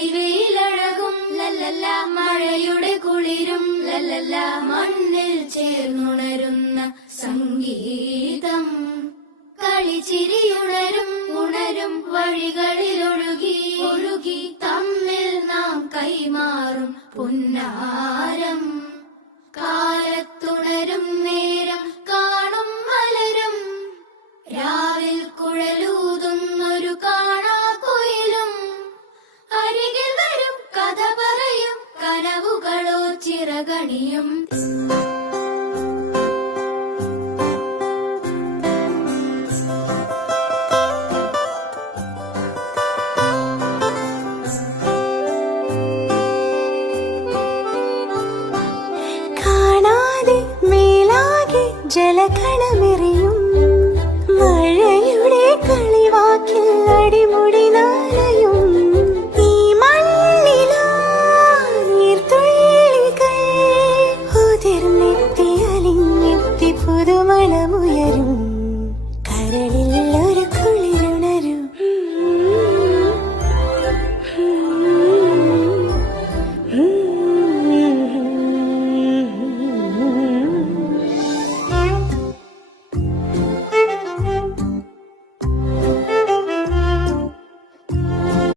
പൊടിവെയിലഴകും ലല്ലല്ല, മഴയുടെ കുളിരും ലല്ലല്ല, മണ്ണിൽ ചേർന്നുണരുന്ന സംഗീതം. കളിച്ചിരിയുണരും ഉണരും വഴികളിലൊഴുകി ഒഴുകി തമ്മിൽ നാം കൈമാറും പുന്നാരം. കാലത്തുണരും നേരം കാണും മലരും, രാവിൽ കുഴലൂതുന്നൊരു കാണാക്കുയിലും. അരികിൽ വരും കഥ പറയും കനവുകളോ ചിറകണിയും. ജലകണമിറി